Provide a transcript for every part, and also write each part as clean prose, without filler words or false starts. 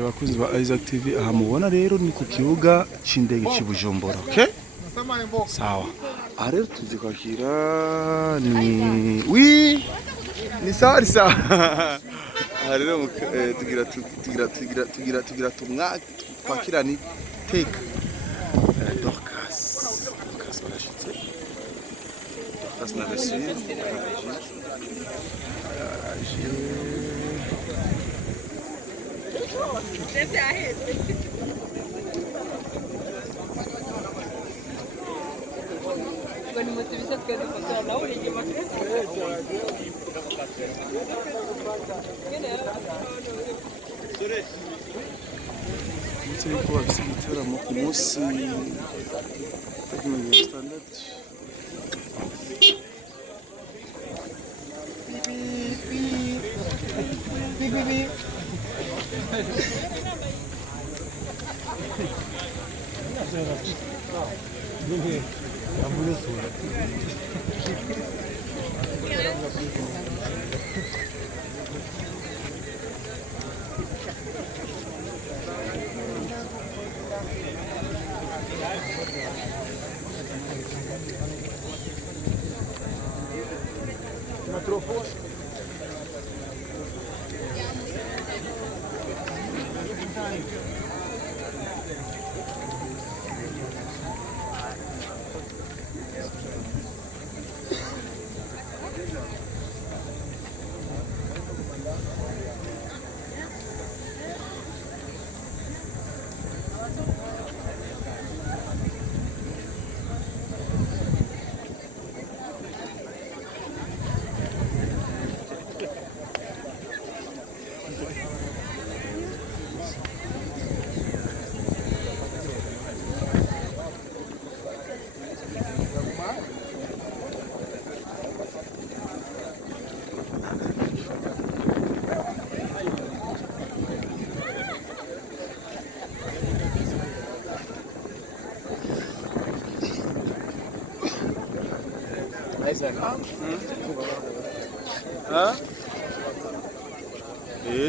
Abakunzi ba Isaac TV aha mubona rero ni ku kibuga c'indege ci Bujumbura, okay? Sawa. Aha rero tuje kwakira ni ni sawa aha rero tugira kwakira ni Teka Dorcas barashitse. Dorcas na Vesine yuko bafite igitaramo ku munsi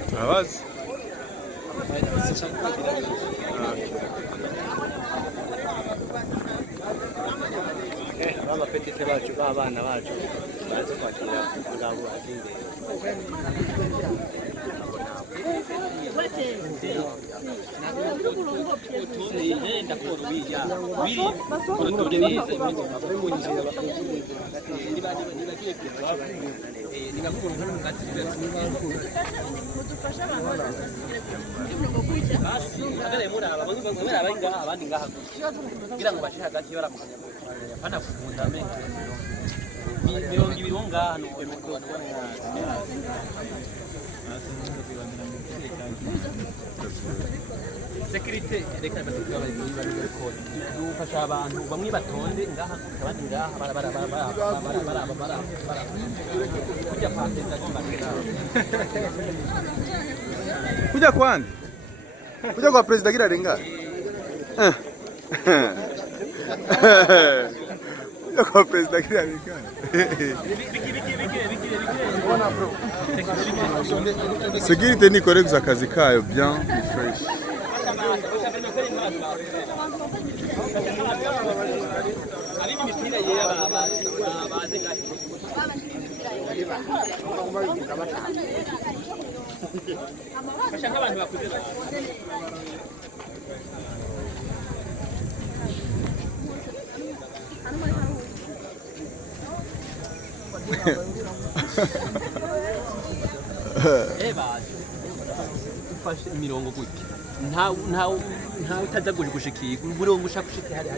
turabazi baba petite bacu babana bacu baza kwakira ngabo azinde Security reka basekura bari dufasha abantu bamwe batonde ngaha abandi ngaha bara kujya pateza kibagira kuja kwani kuja kwa president Girarenga kuja kwa president Girarenga security ni correct akazi kayo bien fresh ufashe imirongo gutya nta utaza gushikira umurongo ushaka gushikira hari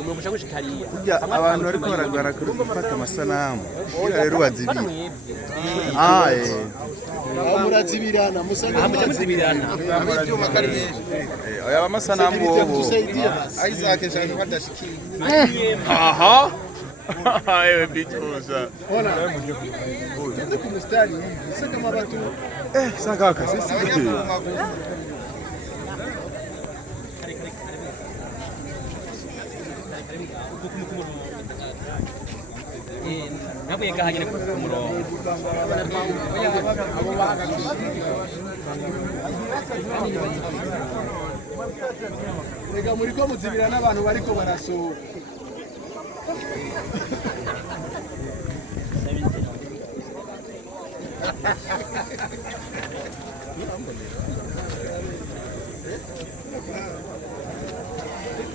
umurongo ushaka gushikira hariya abantu bariko baragara kuri gufata amasanamu rero wazibiye murazibirana murazibirana ibyuma kariye aya amasanamu wobo Isaac nshaka badashikira aha ewe bicuza ona tuanze kumstari hivi. Sasa kama watu sasa kaka sisi nabuye kahagire ku murongo rega muri ko muzibira n'abantu bariko barasohoka.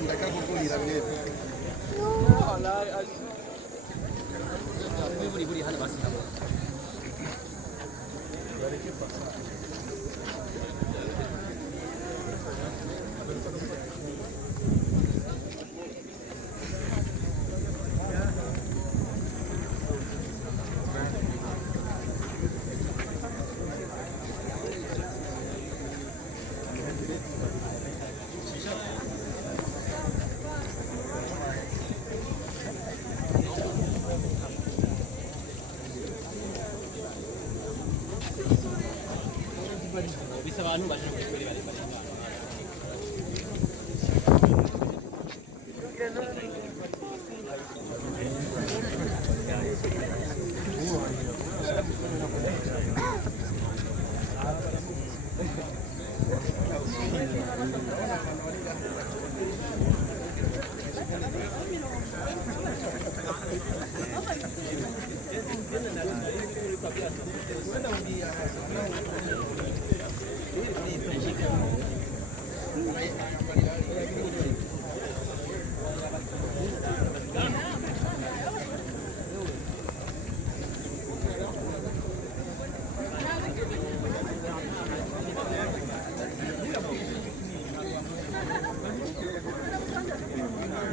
Ndakakugurira bene. buri hano basi habo bisa abantu baje kuri bari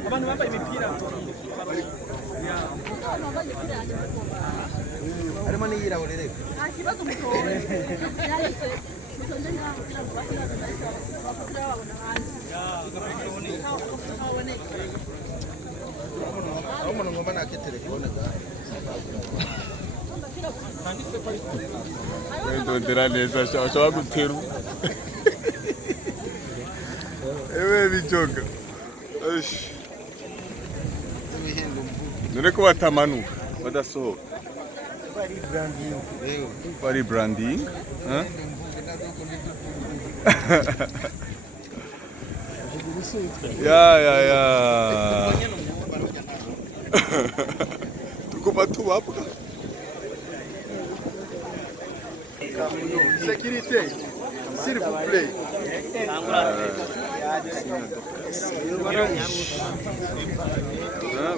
abantu bambaye imipira Harimo n'iyirabure reka. nta kibazo mutowe yaretse mutonde ngaho kugira ngo basigaze bakubwira babona hanze Aho umuntu ngomba nake telefone ga. ndondera neza ashobora gutera ewe bijoga none ko batamanuka badasohoka bari branding ya tukuma tubapwa Sécurité, s'il vous plaît.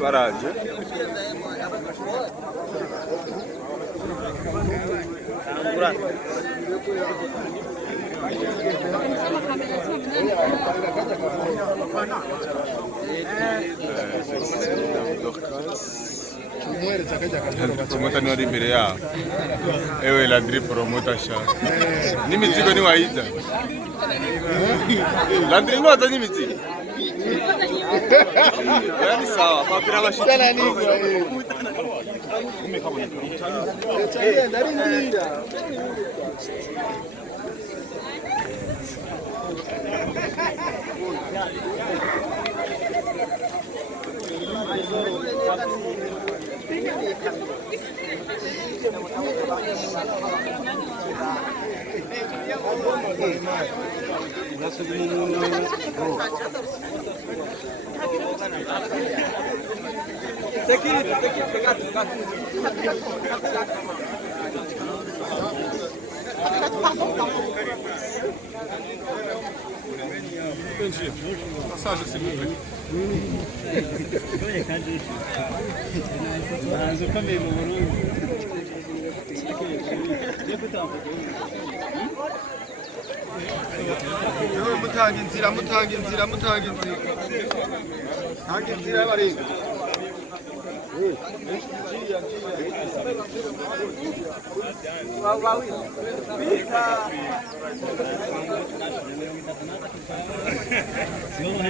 baraje promota ni wari imbere yabo ewe Landry promota sha n'imizigo ni wayiza Landry ni wazanye imizigo yani sawa papira bashitsi Passagem segunda. Mutanga inzira. Ntange inzira y'abarenga.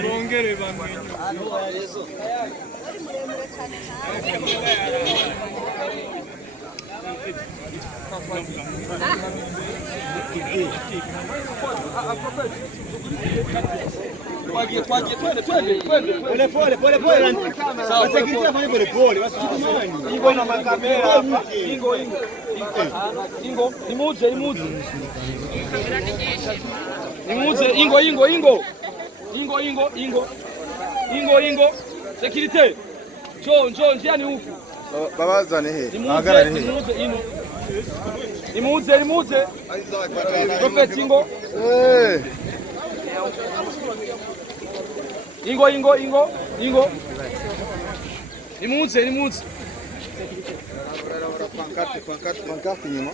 Bongere bamenye. Ingo. Security. Njoo njiani huku. Babazane he. Hagarare he. Nimuze. Prophet Ingo. Ingo. Nimuze. Pancarte nyuma.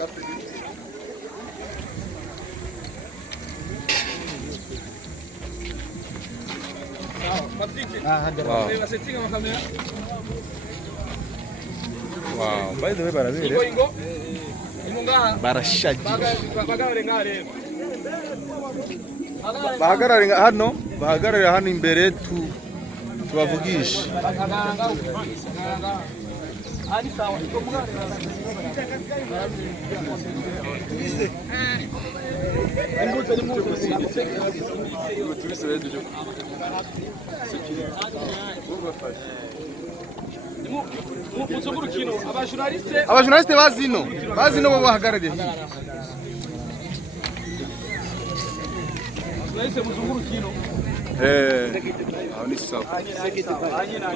Wow, by the way barazire. Ingo. Barashaje. Bagarare ngaha rero. Bahagarare hano imbere tubavugishe. Abajurnaliste bazino bo bahagarare. Aho ni sawa.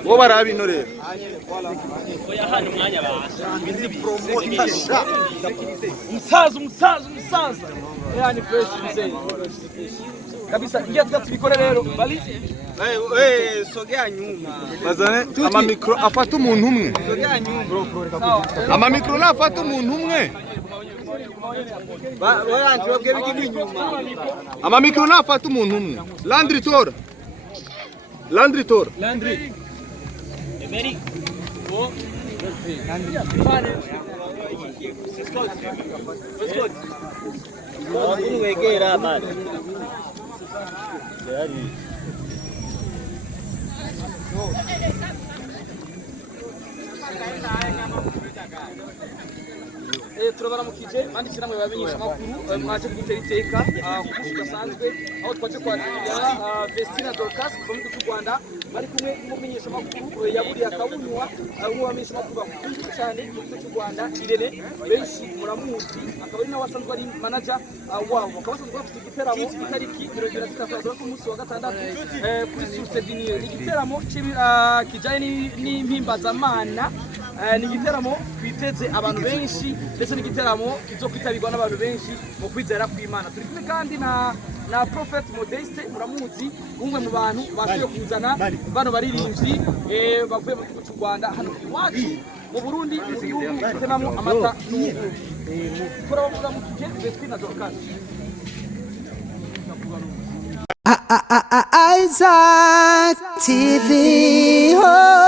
Bo barabi no rero. Oya hano mwanya baza. Umusaza. Yani fresh mzee. Kabisa ingia tukabikore rero. Bali. Sogea nyuma. Bazane ama micro afata umuntu umwe. Sogea nyuma. Ama micro na afata umuntu umwe. Bayanje babwe bigi nyuma. Ama micro na afata umuntu umwe. Landry Tora. Emery. Oh. Wegera bana. Turabaramukije banditse namwe babinyisha makuru mwaje gutera iteka kuko gasanzwe aho twaje kwakira Vestina Dorcas kuva mu Rwanda bari kumwe n'umumenyesha makuru yaburiye akabunywa w'abamenyesha makuru bakuru cyane mu cy'u Rwanda Irene benshi muramuzi akaba ari nawe asanzwe ari manager wabo akaba asanzwe afite igiteramo itariki 23 ku munsi wa gatandatu kuri Source Dinier igiteramo kijanye n'impimbaza-mana ni igiteramo twiteze abantu benshi ndetse n'igiteramo kizokwitabirwa n'abantu benshi mu kwizera kw'Imana. Turi kumwe kandi na Prophet Modeste muramuzi umwe mu bantu bashoboye kuzana bano baririmbyi bavuye mu gihugu cy'u Rwanda hano iwacu mu Burundi mu gihugu gitemamo amata n'ubuki. Turabamuramukije Vestina Dorcas. Isaac TV. Oh.